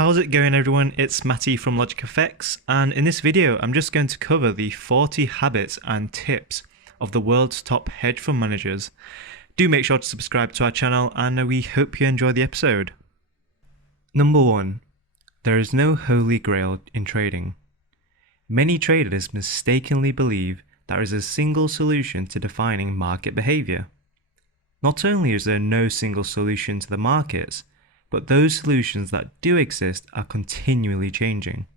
How's it going everyone, it's Matty from Logic Effects, and in this video I'm just going to cover the 40 habits and tips of the world's top hedge fund managers. Do make sure to subscribe to our channel and we hope you enjoy the episode. Number 1. There is no holy grail in trading. Many traders mistakenly believe there is a single solution to defining market behavior. Not only is there no single solution to the markets, but those solutions that do exist are continually changing.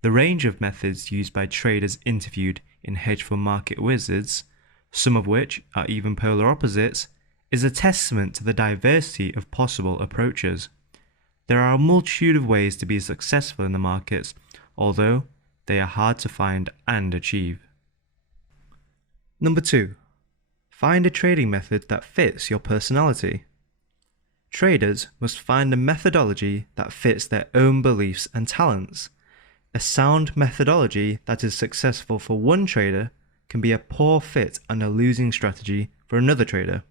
The range of methods used by traders interviewed in Hedge Fund Market Wizards, some of which are even polar opposites, is a testament to the diversity of possible approaches. There are a multitude of ways to be successful in the markets, although they are hard to find and achieve. Number 2. Find a trading method that fits your personality. Traders must find a methodology that fits their own beliefs and talents. A sound methodology that is successful for one trader can be a poor fit and a losing strategy for another trader.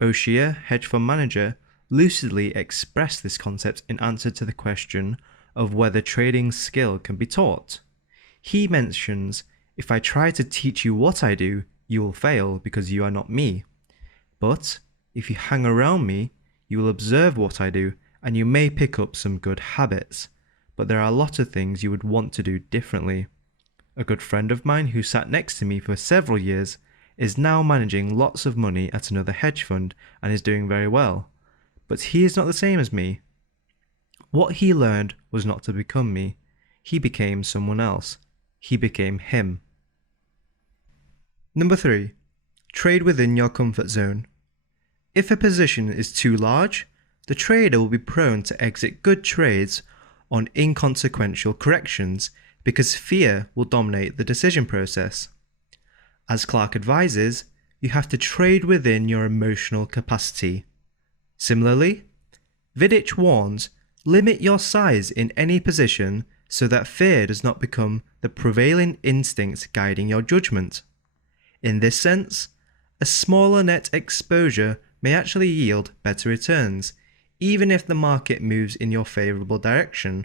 O'Shea, hedge fund manager, lucidly expressed this concept in answer to the question of whether trading skill can be taught. He mentions, "If I try to teach you what I do, you will fail because you are not me. But if you hang around me, you will observe what I do and you may pick up some good habits, but there are a lot of things you would want to do differently." A good friend of mine who sat next to me for several years is now managing lots of money at another hedge fund and is doing very well. But he is not the same as me. What he learned was not to become me. He became someone else. He became him. Number 3. Trade within your comfort zone. If a position is too large, the trader will be prone to exit good trades on inconsequential corrections because fear will dominate the decision process. As Clark advises, you have to trade within your emotional capacity. Similarly, Vidic warns, limit your size in any position so that fear does not become the prevailing instinct guiding your judgment. In this sense, a smaller net exposure may actually yield better returns, even if the market moves in your favourable direction.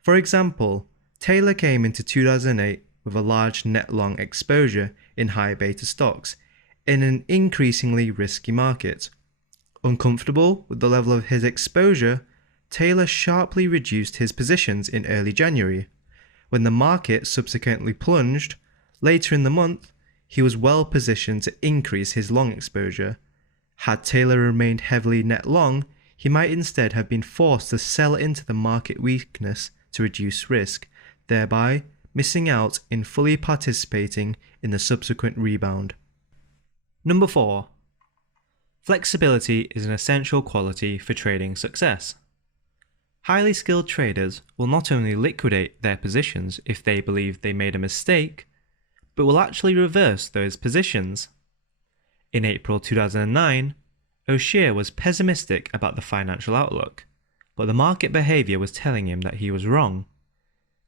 For example, Taylor came into 2008 with a large net long exposure in high beta stocks in an increasingly risky market. Uncomfortable with the level of his exposure, Taylor sharply reduced his positions in early January. When the market subsequently plunged, later in the month, he was well positioned to increase his long exposure. Had Taylor remained heavily net long, he might instead have been forced to sell into the market weakness to reduce risk, thereby missing out in fully participating in the subsequent rebound. Number 4. Flexibility is an essential quality for trading success. Highly skilled traders will not only liquidate their positions if they believe they made a mistake, but will actually reverse those positions. In April 2009, O'Shea was pessimistic about the financial outlook, but the market behaviour was telling him that he was wrong.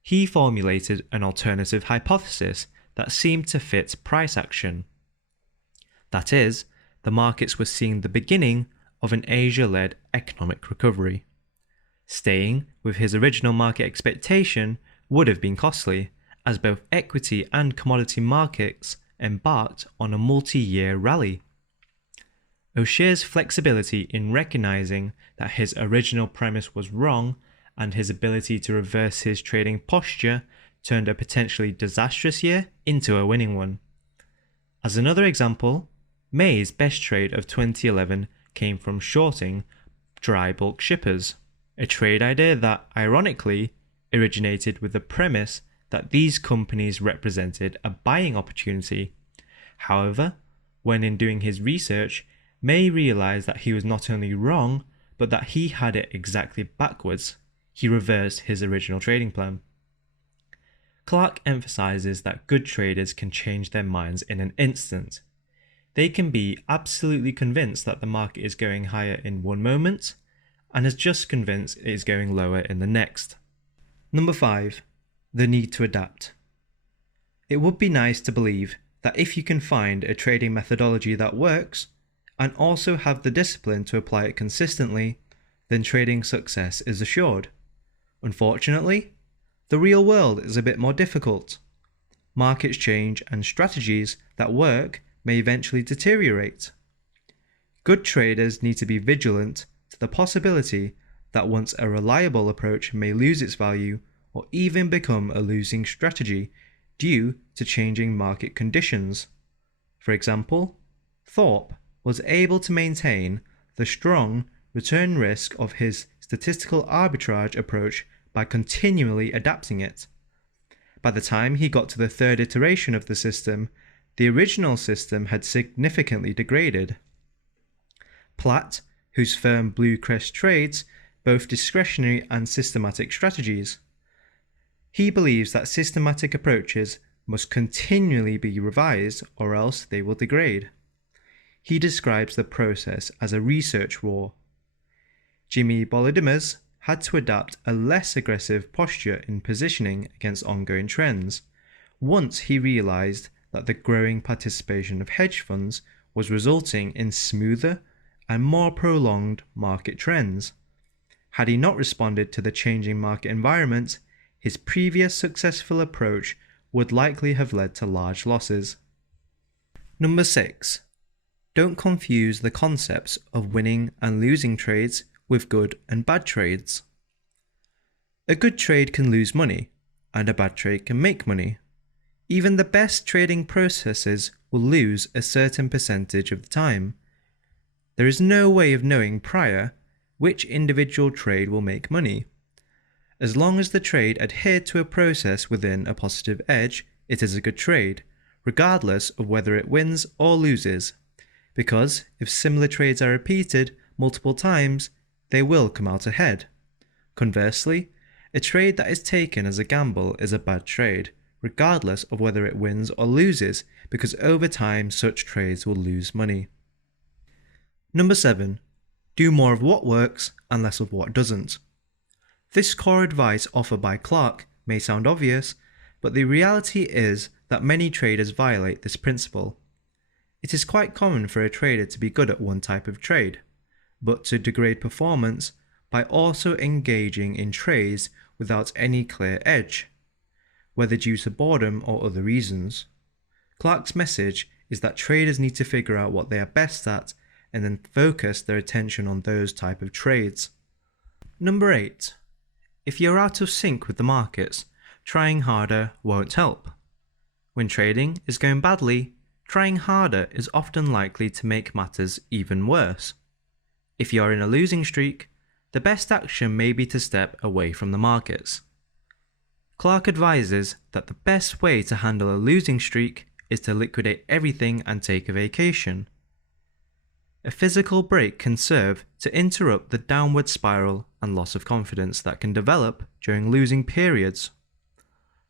He formulated an alternative hypothesis that seemed to fit price action. That is, the markets were seeing the beginning of an Asia-led economic recovery. Staying with his original market expectation would have been costly, as both equity and commodity markets embarked on a multi-year rally. O'Shea's flexibility in recognizing that his original premise was wrong and his ability to reverse his trading posture turned a potentially disastrous year into a winning one. As another example, May's best trade of 2011 came from shorting dry bulk shippers, a trade idea that, ironically, originated with the premise that these companies represented a buying opportunity. However, when in doing his research, May realized that he was not only wrong, but that he had it exactly backwards. He reversed his original trading plan. Clark emphasizes that good traders can change their minds in an instant. They can be absolutely convinced that the market is going higher in one moment, and is just convinced it is going lower in the next. Number 5. The need to adapt. It would be nice to believe that if you can find a trading methodology that works, and also have the discipline to apply it consistently, then trading success is assured. Unfortunately, the real world is a bit more difficult. Markets change and strategies that work may eventually deteriorate. Good traders need to be vigilant to the possibility that once a reliable approach may lose its value or even become a losing strategy due to changing market conditions. For example, Thorpe was able to maintain the strong return risk of his statistical arbitrage approach by continually adapting it. By the time he got to the third iteration of the system, the original system had significantly degraded. Platt, whose firm Blue Crest trades both discretionary and systematic strategies. He believes that systematic approaches must continually be revised or else they will degrade. He describes the process as a research war. Jimmy Bolidimers had to adapt a less aggressive posture in positioning against ongoing trends, once he realized that the growing participation of hedge funds was resulting in smoother and more prolonged market trends. Had he not responded to the changing market environment, his previous successful approach would likely have led to large losses. Number 6. Don't confuse the concepts of winning and losing trades with good and bad trades. A good trade can lose money, and a bad trade can make money. Even the best trading processes will lose a certain percentage of the time. There is no way of knowing prior which individual trade will make money. As long as the trade adhered to a process within a positive edge, it is a good trade, regardless of whether it wins or loses, because if similar trades are repeated multiple times, they will come out ahead. Conversely, a trade that is taken as a gamble is a bad trade, regardless of whether it wins or loses, because over time such trades will lose money. Number 7. Do more of what works and less of what doesn't. This core advice offered by Clark may sound obvious, but the reality is that many traders violate this principle. It is quite common for a trader to be good at one type of trade, but to degrade performance by also engaging in trades without any clear edge, whether due to boredom or other reasons. Clark's message is that traders need to figure out what they are best at and then focus their attention on those type of trades. Number 8. If you're out of sync with the markets, trying harder won't help. When trading is going badly, trying harder is often likely to make matters even worse. If you're in a losing streak, the best action may be to step away from the markets. Clark advises that the best way to handle a losing streak is to liquidate everything and take a vacation. A physical break can serve to interrupt the downward spiral and loss of confidence that can develop during losing periods.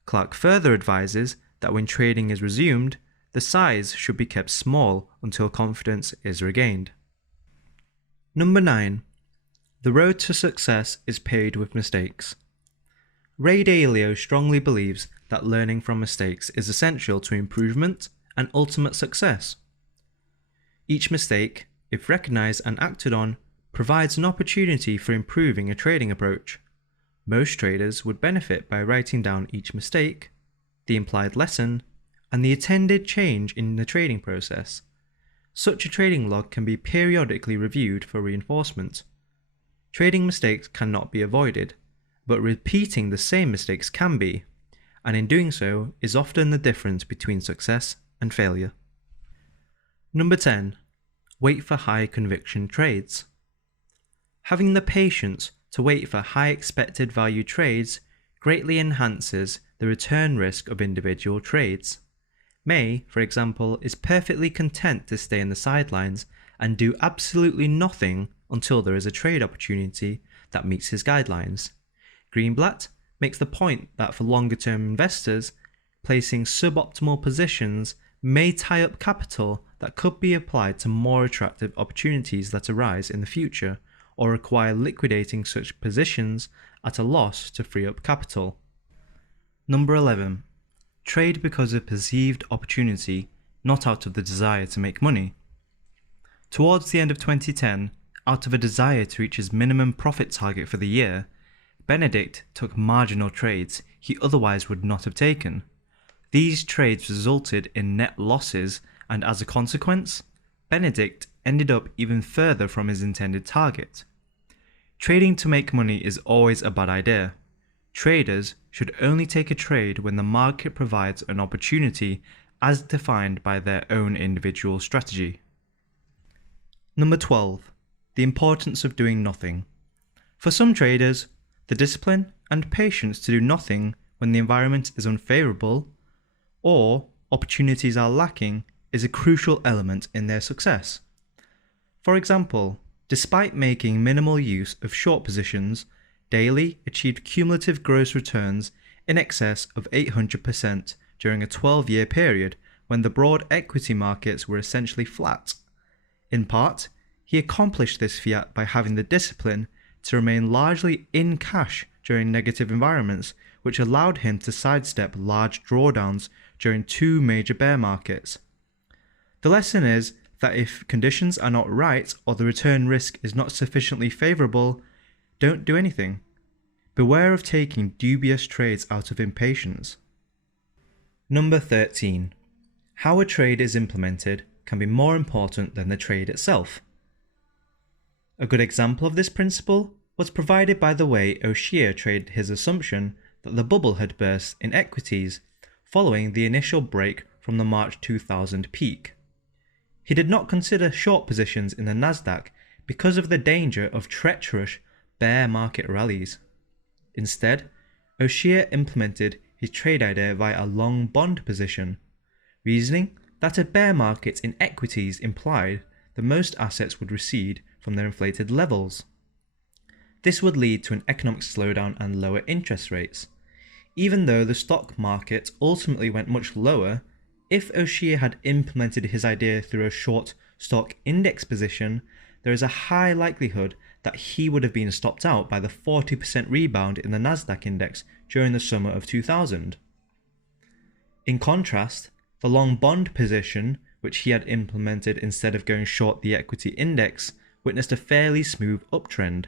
Clark further advises that when trading is resumed, the size should be kept small until confidence is regained. Number 9. The road to success is paved with mistakes. Ray Dalio strongly believes that learning from mistakes is essential to improvement and ultimate success. Each mistake, if recognized and acted on, provides an opportunity for improving a trading approach. Most traders would benefit by writing down each mistake, the implied lesson, and the attended change in the trading process. Such a trading log can be periodically reviewed for reinforcement. Trading mistakes cannot be avoided, but repeating the same mistakes can be, and in doing so is often the difference between success and failure. Number 10. Wait for high conviction trades. Having the patience to wait for high expected value trades greatly enhances the return risk of individual trades. May, for example, is perfectly content to stay in the sidelines and do absolutely nothing until there is a trade opportunity that meets his guidelines. Greenblatt makes the point that for longer-term investors, placing suboptimal positions may tie up capital that could be applied to more attractive opportunities that arise in the future, or require liquidating such positions at a loss to free up capital. Number 11. Trade because of perceived opportunity, not out of the desire to make money. Towards the end of 2010, out of a desire to reach his minimum profit target for the year, Benedict took marginal trades he otherwise would not have taken. These trades resulted in net losses, and as a consequence, Benedict ended up even further from his intended target. Trading to make money is always a bad idea. Traders should only take a trade when the market provides an opportunity as defined by their own individual strategy. Number 12. The importance of doing nothing. For some traders, the discipline and patience to do nothing when the environment is unfavorable or opportunities are lacking is a crucial element in their success. For example, despite making minimal use of short positions, Daly achieved cumulative gross returns in excess of 800% during a 12-year period when the broad equity markets were essentially flat. In part, he accomplished this feat by having the discipline to remain largely in cash during negative environments, which allowed him to sidestep large drawdowns during two major bear markets. The lesson is that if conditions are not right or the return risk is not sufficiently favorable, don't do anything. Beware of taking dubious trades out of impatience. Number 13. How a trade is implemented can be more important than the trade itself. A good example of this principle was provided by the way O'Shea traded his assumption that the bubble had burst in equities following the initial break from the March 2000 peak. He did not consider short positions in the Nasdaq because of the danger of treacherous bear market rallies. Instead, O'Shea implemented his trade idea via a long bond position, reasoning that a bear market in equities implied that most assets would recede from their inflated levels. This would lead to an economic slowdown and lower interest rates. Even though the stock market ultimately went much lower, if O'Shea had implemented his idea through a short stock index position, there is a high likelihood that he would have been stopped out by the 40% rebound in the Nasdaq index during the summer of 2000. In contrast, the long bond position, which he had implemented instead of going short the equity index, witnessed a fairly smooth uptrend.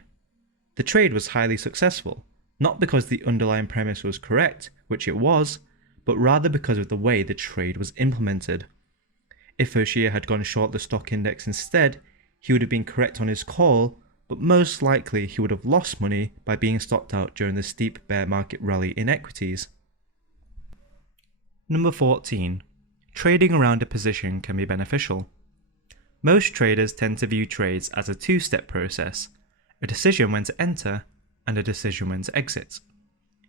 The trade was highly successful, not because the underlying premise was correct, which it was, but rather because of the way the trade was implemented. If O'Shea had gone short the stock index instead, he would have been correct on his call, but most likely he would have lost money by being stopped out during the steep bear market rally in equities. Number 14. Trading around a position can be beneficial. Most traders tend to view trades as a two-step process, a decision when to enter and a decision when to exit.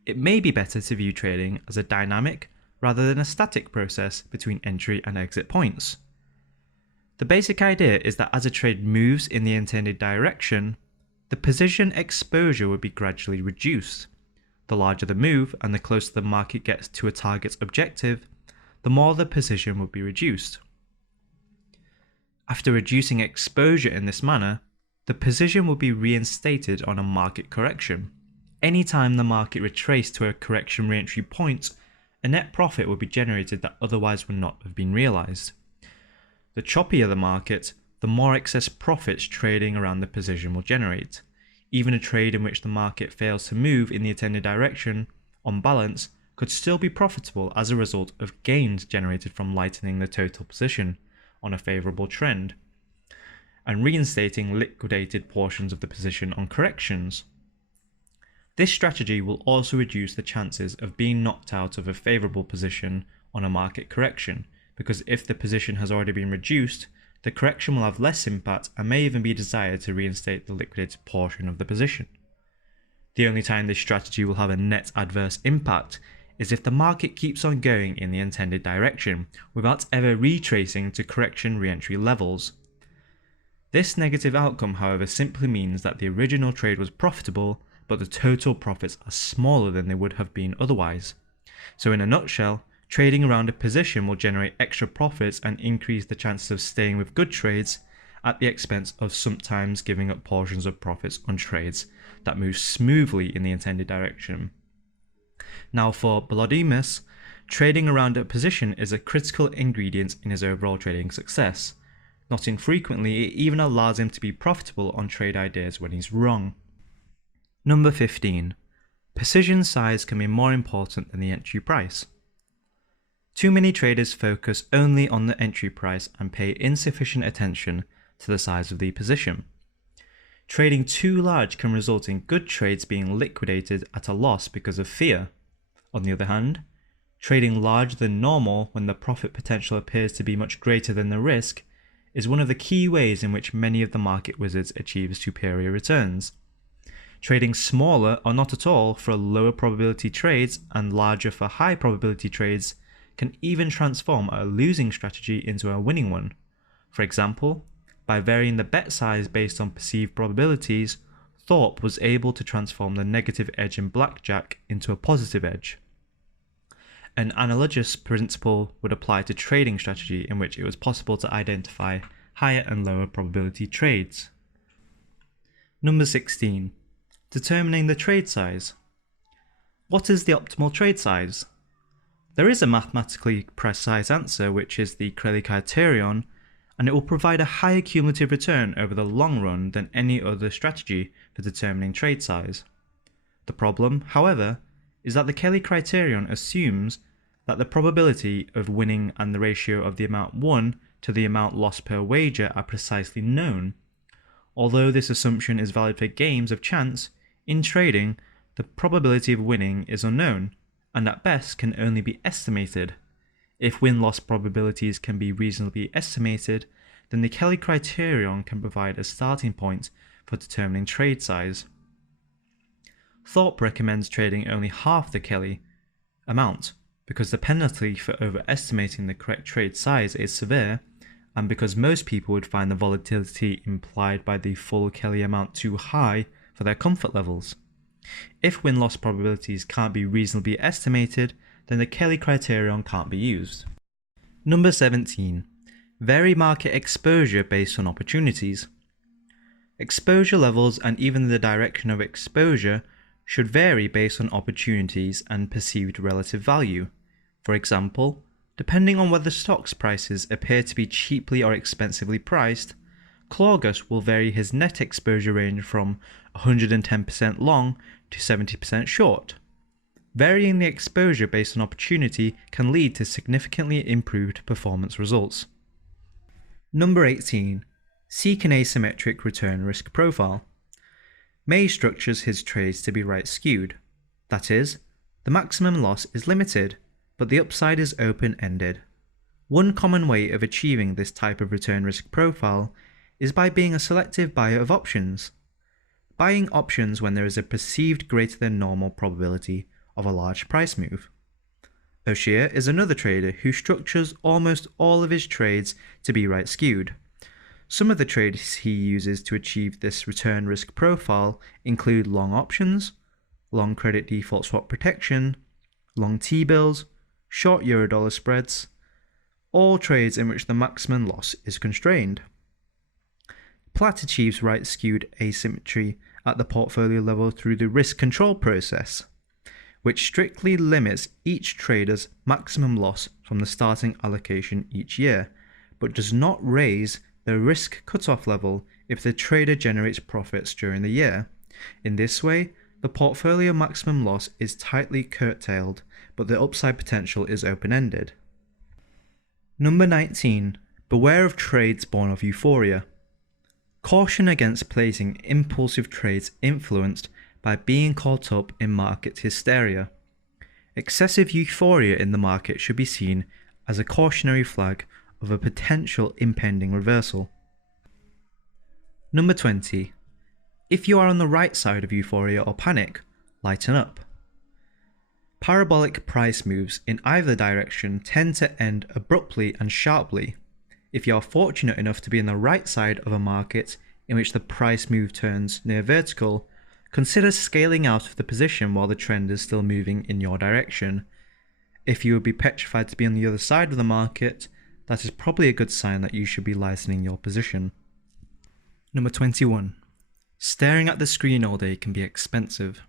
It may be better to view trading as a dynamic rather than a static process between entry and exit points. The basic idea is that as a trade moves in the intended direction, the position exposure would be gradually reduced. The larger the move and the closer the market gets to a target's objective, the more the position would be reduced. After reducing exposure in this manner, the position will be reinstated on a market correction. Anytime the market retraced to a correction re-entry point, a net profit would be generated that otherwise would not have been realized. The choppier the market, the more excess profits trading around the position will generate. Even a trade in which the market fails to move in the intended direction, on balance, could still be profitable as a result of gains generated from lightening the total position on a favorable trend and reinstating liquidated portions of the position on corrections. This strategy will also reduce the chances of being knocked out of a favorable position on a market correction, because if the position has already been reduced, the correction will have less impact and may even be desired to reinstate the liquidated portion of the position. The only time this strategy will have a net adverse impact is if the market keeps on going in the intended direction without ever retracing to correction re-entry levels. This negative outcome, however, simply means that the original trade was profitable, but the total profits are smaller than they would have been otherwise. So in a nutshell, trading around a position will generate extra profits and increase the chances of staying with good trades at the expense of sometimes giving up portions of profits on trades that move smoothly in the intended direction. Now for Synonymous, trading around a position is a critical ingredient in his overall trading success. Not infrequently, it even allows him to be profitable on trade ideas when he's wrong. Number 15. Position size can be more important than the entry price. Too many traders focus only on the entry price and pay insufficient attention to the size of the position. Trading too large can result in good trades being liquidated at a loss because of fear. On the other hand, trading larger than normal when the profit potential appears to be much greater than the risk is one of the key ways in which many of the market wizards achieve superior returns. Trading smaller or not at all for lower probability trades and larger for high probability trades can even transform a losing strategy into a winning one. For example, by varying the bet size based on perceived probabilities, Thorpe was able to transform the negative edge in blackjack into a positive edge. An analogous principle would apply to trading strategy in which it was possible to identify higher and lower probability trades. Number 16. Determining the trade size. What is the optimal trade size? There is a mathematically precise answer, which is the Grail criterion, and it will provide a higher cumulative return over the long run than any other strategy for determining trade size. The problem, however, is that the Grail criterion assumes that the probability of winning and the ratio of the amount won to the amount lost per wager are precisely known. Although this assumption is valid for games of chance, in trading, the probability of winning is unknown, and at best can only be estimated. If win-loss probabilities can be reasonably estimated, then the Grail criterion can provide a starting point for determining trade size. Thorpe recommends trading only half the Grail amount, because the penalty for overestimating the correct trade size is severe, and because most people would find the volatility implied by the full Grail amount too high for their comfort levels. If win-loss probabilities can't be reasonably estimated, then the Grail criterion can't be used. Number 17. Vary market exposure based on opportunities. Exposure levels and even the direction of exposure should vary based on opportunities and perceived relative value. For example, depending on whether stocks prices appear to be cheaply or expensively priced, Claugus will vary his net exposure range from 110% long to 70% short. Varying the exposure based on opportunity can lead to significantly improved performance results. Number 18. Seek an asymmetric return risk profile. May structures his trades to be right skewed. That is, the maximum loss is limited, but the upside is open-ended. One common way of achieving this type of return risk profile is by being a selective buyer of options. Buying options when there is a perceived greater than normal probability of a large price move. O'Shea is another trader who structures almost all of his trades to be right skewed. Some of the trades he uses to achieve this return risk profile include long options, long credit default swap protection, long T-bills, short euro-dollar spreads, all trades in which the maximum loss is constrained. Platt achieves right skewed asymmetry at the portfolio level through the risk control process, which strictly limits each trader's maximum loss from the starting allocation each year, but does not raise the risk cutoff level if the trader generates profits during the year. In this way, the portfolio maximum loss is tightly curtailed, but the upside potential is open-ended. Number 19. Beware of trades born of euphoria. Caution against placing impulsive trades influenced by being caught up in market hysteria. Excessive euphoria in the market should be seen as a cautionary flag of a potential impending reversal. Number 20. If you are on the right side of euphoria or panic, lighten up. Parabolic price moves in either direction tend to end abruptly and sharply. If you are fortunate enough to be on the right side of a market in which the price move turns near vertical, consider scaling out of the position while the trend is still moving in your direction. If you would be petrified to be on the other side of the market, that is probably a good sign that you should be lightening your position. Number 21. Staring at the screen all day can be expensive.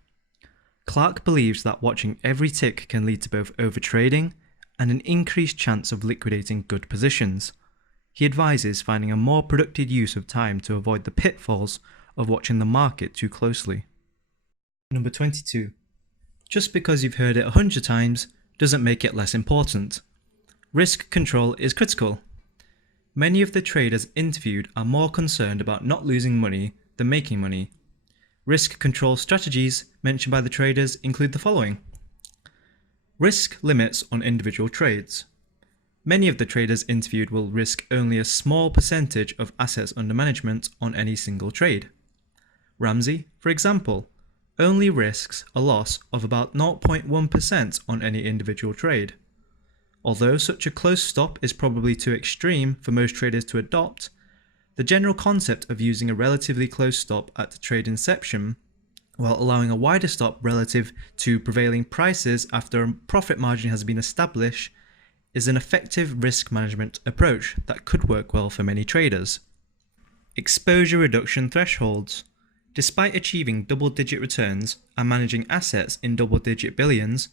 Clark believes that watching every tick can lead to both overtrading and an increased chance of liquidating good positions. He advises finding a more productive use of time to avoid the pitfalls of watching the market too closely. Number 22. Just because you've heard it 100 times doesn't make it less important. Risk control is critical. Many of the traders interviewed are more concerned about not losing money than making money. Risk control strategies mentioned by the traders include the following. Risk limits on individual trades. Many of the traders interviewed will risk only a small percentage of assets under management on any single trade. Ramsey, for example, only risks a loss of about 0.1% on any individual trade. Although such a close stop is probably too extreme for most traders to adopt, the general concept of using a relatively close stop at the trade inception, while allowing a wider stop relative to prevailing prices after a profit margin has been established, is an effective risk management approach that could work well for many traders. Exposure reduction thresholds. Despite achieving double-digit returns and managing assets in double-digit billions,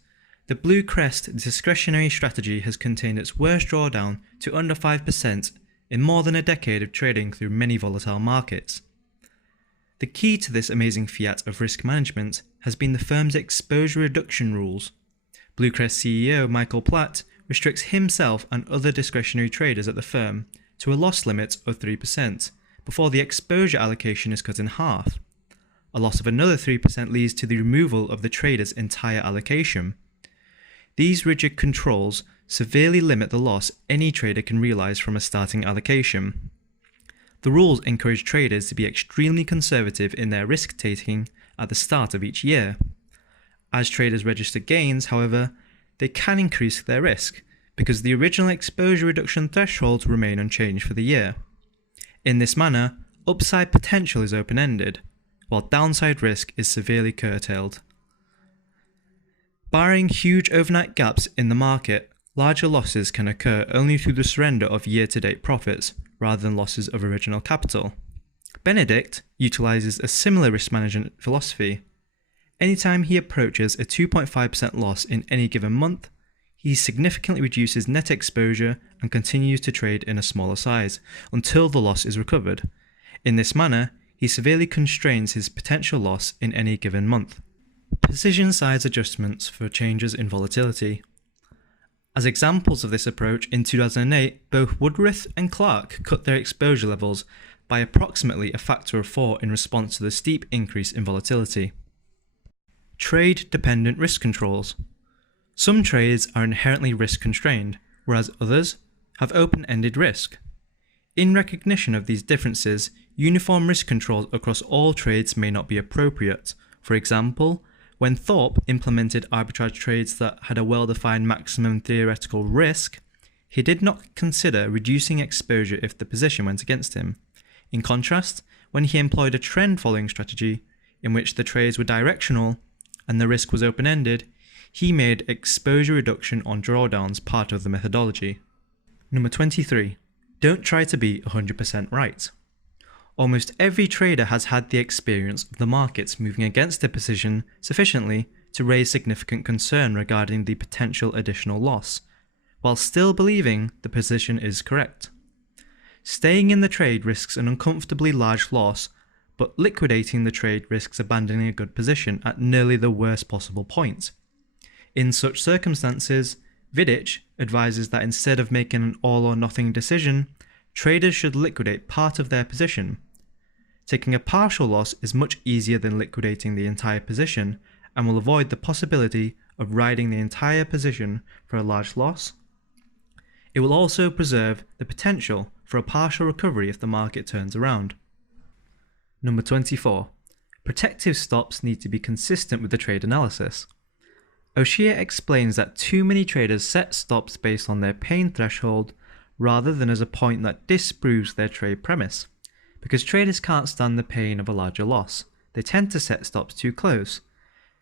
the Blue Crest discretionary strategy has contained its worst drawdown to under 5% in more than a decade of trading through many volatile markets. The key to this amazing fiat of risk management has been the firm's exposure reduction rules. Blue Crest CEO Michael Platt restricts himself and other discretionary traders at the firm to a loss limit of 3% before the exposure allocation is cut in half. A loss of another 3% leads to the removal of the trader's entire allocation. These rigid controls severely limit the loss any trader can realize from a starting allocation. The rules encourage traders to be extremely conservative in their risk-taking at the start of each year. As traders register gains, however, they can increase their risk because the original exposure reduction thresholds remain unchanged for the year. In this manner, upside potential is open-ended, while downside risk is severely curtailed. Barring huge overnight gaps in the market, larger losses can occur only through the surrender of year-to-date profits, rather than losses of original capital. Benedict utilizes a similar risk management philosophy. Anytime he approaches a 2.5% loss in any given month, he significantly reduces net exposure and continues to trade in a smaller size until the loss is recovered. In this manner, he severely constrains his potential loss in any given month. Position size adjustments for changes in volatility. As examples of this approach, in 2008, both Woodruff and Clark cut their exposure levels by approximately a factor of 4 in response to the steep increase in volatility. Trade-dependent risk controls. Some trades are inherently risk-constrained, whereas others have open-ended risk. In recognition of these differences, uniform risk controls across all trades may not be appropriate. For example, when Thorpe implemented arbitrage trades that had a well-defined maximum theoretical risk, he did not consider reducing exposure if the position went against him. In contrast, when he employed a trend-following strategy, in which the trades were directional and the risk was open-ended, he made exposure reduction on drawdowns part of the methodology. Number 23. Don't try to be 100% right. Almost every trader has had the experience of the markets moving against their position sufficiently to raise significant concern regarding the potential additional loss, while still believing the position is correct. Staying in the trade risks an uncomfortably large loss, but liquidating the trade risks abandoning a good position at nearly the worst possible point. In such circumstances, Vidic advises that instead of making an all-or-nothing decision, traders should liquidate part of their position. Taking a partial loss is much easier than liquidating the entire position and will avoid the possibility of riding the entire position for a large loss. It will also preserve the potential for a partial recovery if the market turns around. Number 24. Protective stops need to be consistent with the trade analysis. O'Shea explains that too many traders set stops based on their pain threshold rather than as a point that disproves their trade premise. Because traders can't stand the pain of a larger loss, they tend to set stops too close.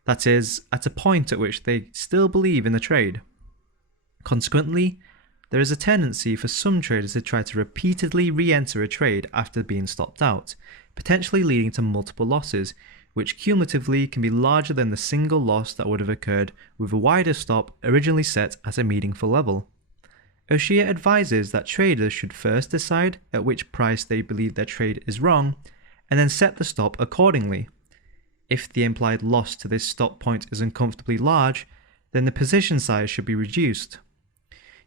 That is, at a point at which they still believe in the trade. Consequently, there is a tendency for some traders to try to repeatedly re-enter a trade after being stopped out, potentially leading to multiple losses, which cumulatively can be larger than the single loss that would have occurred with a wider stop originally set at a meaningful level. O'Shea advises that traders should first decide at which price they believe their trade is wrong, and then set the stop accordingly. If the implied loss to this stop point is uncomfortably large, then the position size should be reduced.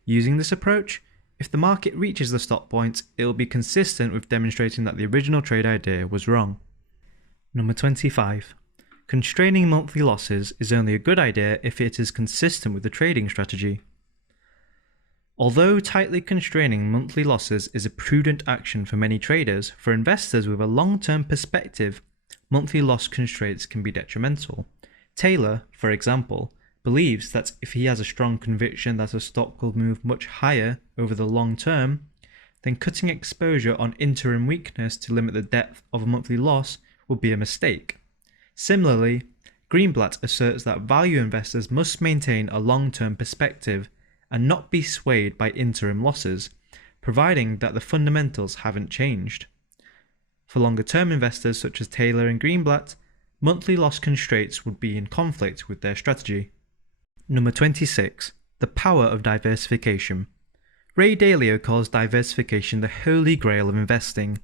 Using this approach, if the market reaches the stop point, it will be consistent with demonstrating that the original trade idea was wrong. Number 25. Constraining monthly losses is only a good idea if it is consistent with the trading strategy. Although tightly constraining monthly losses is a prudent action for many traders, for investors with a long-term perspective, monthly loss constraints can be detrimental. Taylor, for example, believes that if he has a strong conviction that a stock will move much higher over the long term, then cutting exposure on interim weakness to limit the depth of a monthly loss would be a mistake. Similarly, Greenblatt asserts that value investors must maintain a long-term perspective and not be swayed by interim losses, providing that the fundamentals haven't changed. For longer-term investors such as Taylor and Greenblatt, monthly loss constraints would be in conflict with their strategy. Number 26. The Power of Diversification. Ray Dalio calls diversification the holy grail of investing.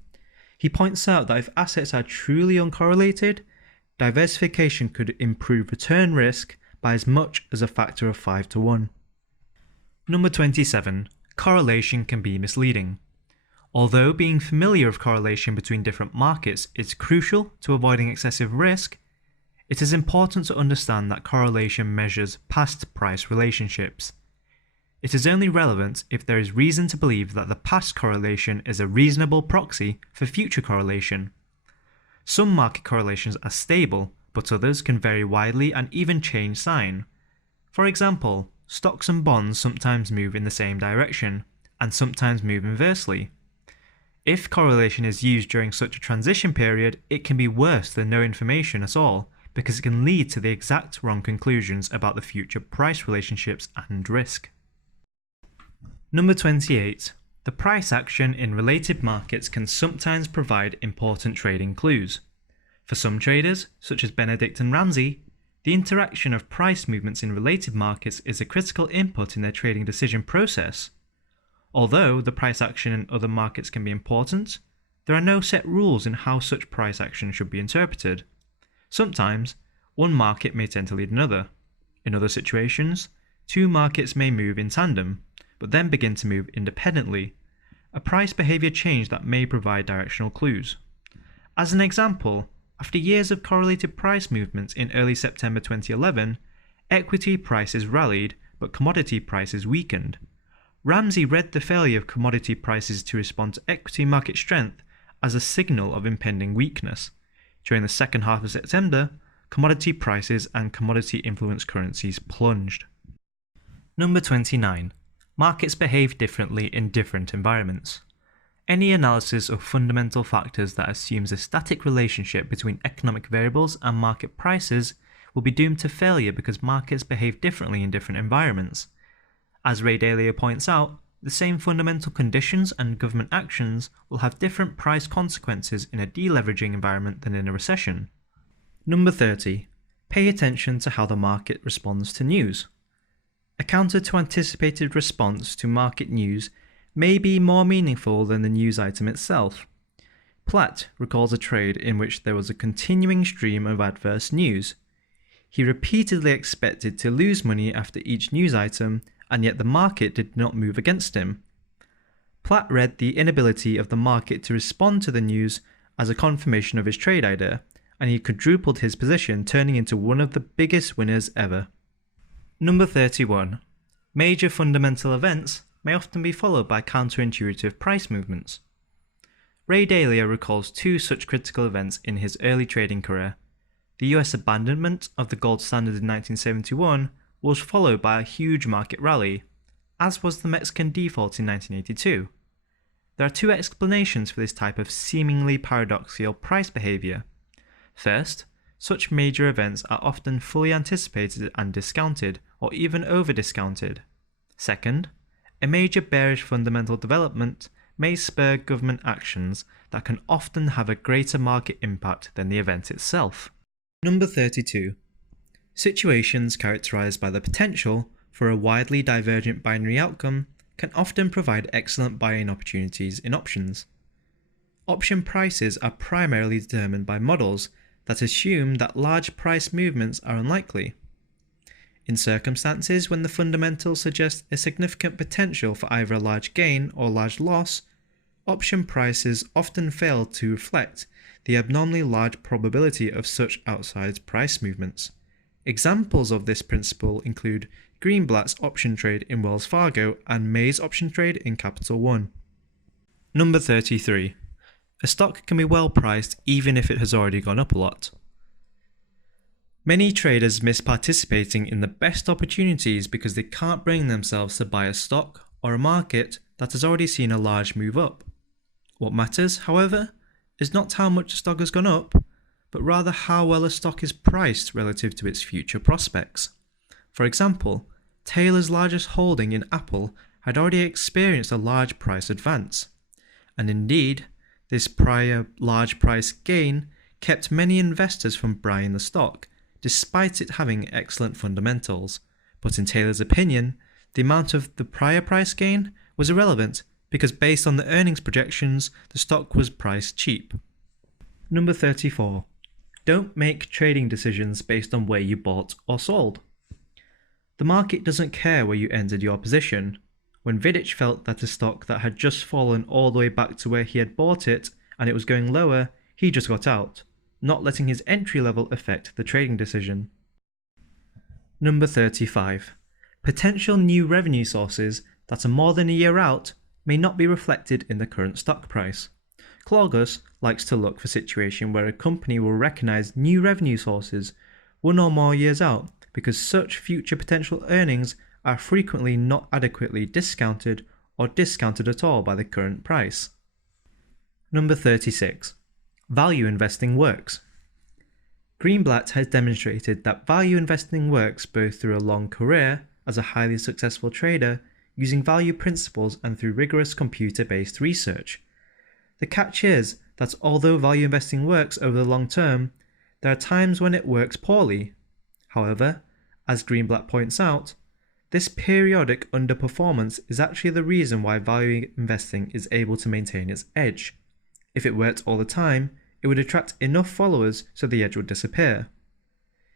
He points out that if assets are truly uncorrelated, diversification could improve return risk by as much as a factor of 5 to 1. Number 27. Correlation can be misleading. Although being familiar with correlation between different markets is crucial to avoiding excessive risk, it is important to understand that correlation measures past price relationships. It is only relevant if there is reason to believe that the past correlation is a reasonable proxy for future correlation. Some market correlations are stable, but others can vary widely and even change sign. For example, stocks and bonds sometimes move in the same direction, and sometimes move inversely. If correlation is used during such a transition period, it can be worse than no information at all, because it can lead to the exact wrong conclusions about the future price relationships and risk. Number 28. The price action in related markets can sometimes provide important trading clues. For some traders, such as Benedict and Ramsey, the interaction of price movements in related markets is a critical input in their trading decision process. Although the price action in other markets can be important, there are no set rules in how such price action should be interpreted. Sometimes, one market may tend to lead another. In other situations, two markets may move in tandem, but then begin to move independently, a price behavior change that may provide directional clues. As an example, after years of correlated price movements in early September 2011, equity prices rallied, but commodity prices weakened. Ramsey read the failure of commodity prices to respond to equity market strength as a signal of impending weakness. During the second half of September, commodity prices and commodity-influenced currencies plunged. Number 29. Markets behave differently in different environments. Any analysis of fundamental factors that assumes a static relationship between economic variables and market prices will be doomed to failure because markets behave differently in different environments. As Ray Dalio points out, the same fundamental conditions and government actions will have different price consequences in a deleveraging environment than in a recession. Number 30. Pay attention to how the market responds to news. A counter to anticipated response to market news may be more meaningful than the news item itself. Platt recalls a trade in which there was a continuing stream of adverse news. He repeatedly expected to lose money after each news item, and yet the market did not move against him. Platt read the inability of the market to respond to the news as a confirmation of his trade idea, and he quadrupled his position, turning into one of the biggest winners ever. Number 31. Major fundamental events may often be followed by counterintuitive price movements. Ray Dalio recalls two such critical events in his early trading career. The US abandonment of the gold standard in 1971 was followed by a huge market rally, as was the Mexican default in 1982. There are two explanations for this type of seemingly paradoxical price behavior. First, such major events are often fully anticipated and discounted, or even over-discounted. Second, a major bearish fundamental development may spur government actions that can often have a greater market impact than the event itself. Number 32. Situations characterized by the potential for a widely divergent binary outcome can often provide excellent buying opportunities in options. Option prices are primarily determined by models that assume that large price movements are unlikely. In circumstances when the fundamentals suggest a significant potential for either a large gain or large loss, option prices often fail to reflect the abnormally large probability of such outsized price movements. Examples of this principle include Greenblatt's option trade in Wells Fargo and May's option trade in Capital One. Number 33. A stock can be well priced even if it has already gone up a lot. Many traders miss participating in the best opportunities because they can't bring themselves to buy a stock or a market that has already seen a large move up. What matters, however, is not how much a stock has gone up, but rather how well a stock is priced relative to its future prospects. For example, Taylor's largest holding in Apple had already experienced a large price advance, and indeed, this prior large price gain kept many investors from buying the stock, despite it having excellent fundamentals. But in Taylor's opinion, the amount of the prior price gain was irrelevant because based on the earnings projections, the stock was priced cheap. Number 34. Don't make trading decisions based on where you bought or sold. The market doesn't care where you entered your position. When Vidic felt that a stock that had just fallen all the way back to where he had bought it and it was going lower, he just got out, not letting his entry level affect the trading decision. Number 35. Potential new revenue sources that are more than a year out may not be reflected in the current stock price. Claugus likes to look for a situation where a company will recognize new revenue sources 1 or more years out because such future potential earnings are frequently not adequately discounted or discounted at all by the current price. Number 36. Value investing works. Greenblatt has demonstrated that value investing works both through a long career as a highly successful trader using value principles and through rigorous computer-based research. The catch is that although value investing works over the long term, there are times when it works poorly. However, as Greenblatt points out, this periodic underperformance is actually the reason why value investing is able to maintain its edge. If it worked all the time, it would attract enough followers so the edge would disappear.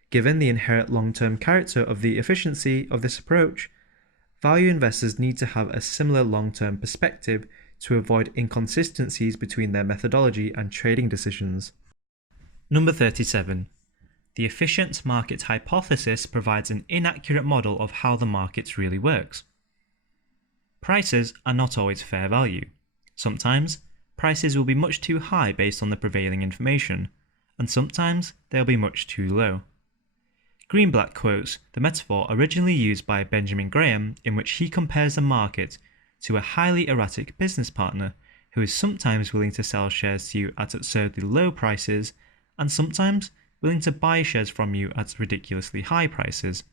Given the inherent long-term character of the efficiency of this approach, value investors need to have a similar long-term perspective to avoid inconsistencies between their methodology and trading decisions. Number 37. The efficient market hypothesis provides an inaccurate model of how the market really works. Prices are not always fair value. Sometimes, prices will be much too high based on the prevailing information, and sometimes they'll be much too low. Greenblatt quotes the metaphor originally used by Benjamin Graham in which he compares the market to a highly erratic business partner who is sometimes willing to sell shares to you at absurdly low prices and sometimes willing to buy shares from you at ridiculously high prices.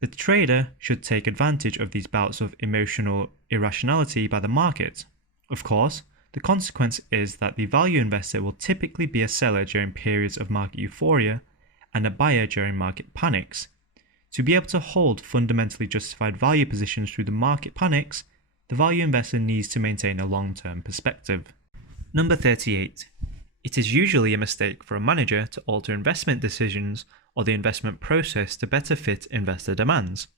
The trader should take advantage of these bouts of emotional irrationality by the market. Of course, the consequence is that the value investor will typically be a seller during periods of market euphoria and a buyer during market panics. To be able to hold fundamentally justified value positions through the market panics, the value investor needs to maintain a long-term perspective. Number 38. It is usually a mistake for a manager to alter investment decisions or the investment process to better fit investor demands.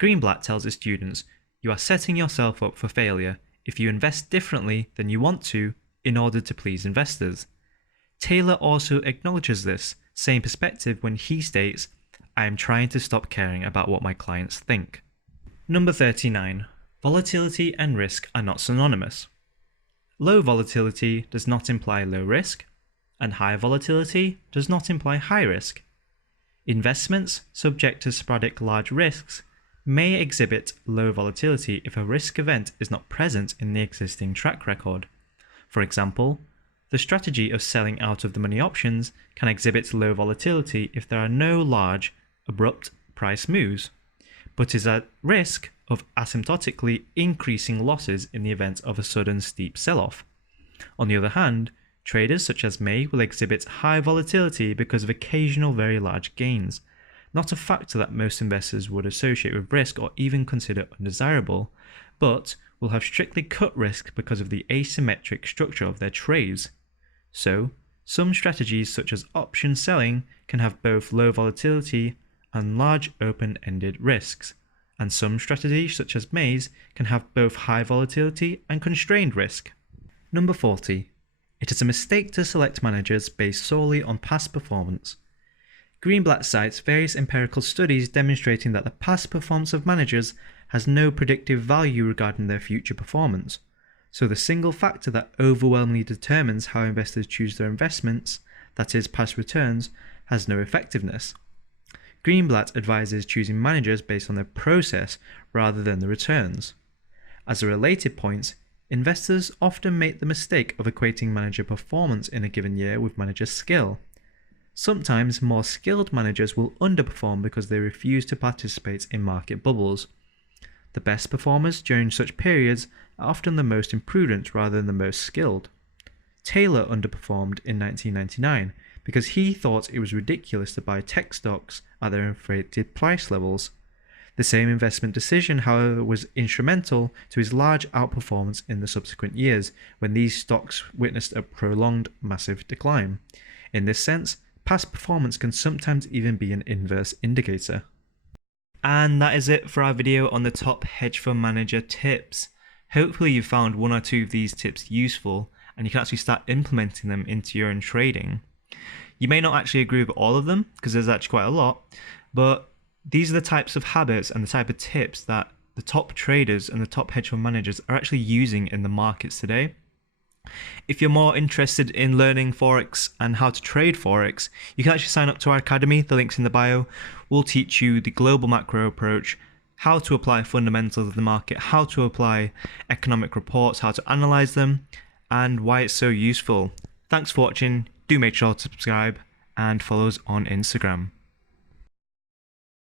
Greenblatt tells his students, you are setting yourself up for failure if you invest differently than you want to in order to please investors. Taylor also acknowledges this same perspective when he states, I am trying to stop caring about what my clients think. Number 39. Volatility and risk are not synonymous. Low volatility does not imply low risk, and high volatility does not imply high risk. Investments subject to sporadic large risks may exhibit low volatility if a risk event is not present in the existing track record. For example, the strategy of selling out of the money options can exhibit low volatility if there are no large, abrupt price moves, but is at risk of asymptotically increasing losses in the event of a sudden steep sell-off. On the other hand, traders such as May will exhibit high volatility because of occasional very large gains, not a factor that most investors would associate with risk or even consider undesirable, but will have strictly cut risk because of the asymmetric structure of their trades. So, Some strategies such as option selling can have both low volatility and large open-ended risks, and some strategies such as maze can have both high volatility and constrained risk. Number 40. It is a mistake to select managers based solely on past performance. Greenblatt cites various empirical studies demonstrating that the past performance of managers has no predictive value regarding their future performance. So the single factor that overwhelmingly determines how investors choose their investments, that is, past returns, has no effectiveness. Greenblatt advises choosing managers based on their process rather than the returns. As a related point, investors often make the mistake of equating manager performance in a given year with manager skill. Sometimes more skilled managers will underperform because they refuse to participate in market bubbles. The best performers during such periods are often the most imprudent rather than the most skilled. Taylor underperformed in 1999 because he thought it was ridiculous to buy tech stocks at their inflated price levels. The same investment decision, however, was instrumental to his large outperformance in the subsequent years when these stocks witnessed a prolonged massive decline. In this sense, past performance can sometimes even be an inverse indicator. And that is it for our video on the top hedge fund manager tips. Hopefully you found one or two of these tips useful and you can actually start implementing them into your own trading. You may not actually agree with all of them because there's actually quite a lot, but these are the types of habits and the type of tips that the top traders and the top hedge fund managers are actually using in the markets today. If you're more interested in learning Forex and how to trade Forex, you can actually sign up to our academy, the link's in the bio. We'll teach you the global macro approach, how to apply fundamentals of the market, how to apply economic reports, how to analyze them, and why it's so useful. Thanks for watching. Do make sure to subscribe and follow us on Instagram.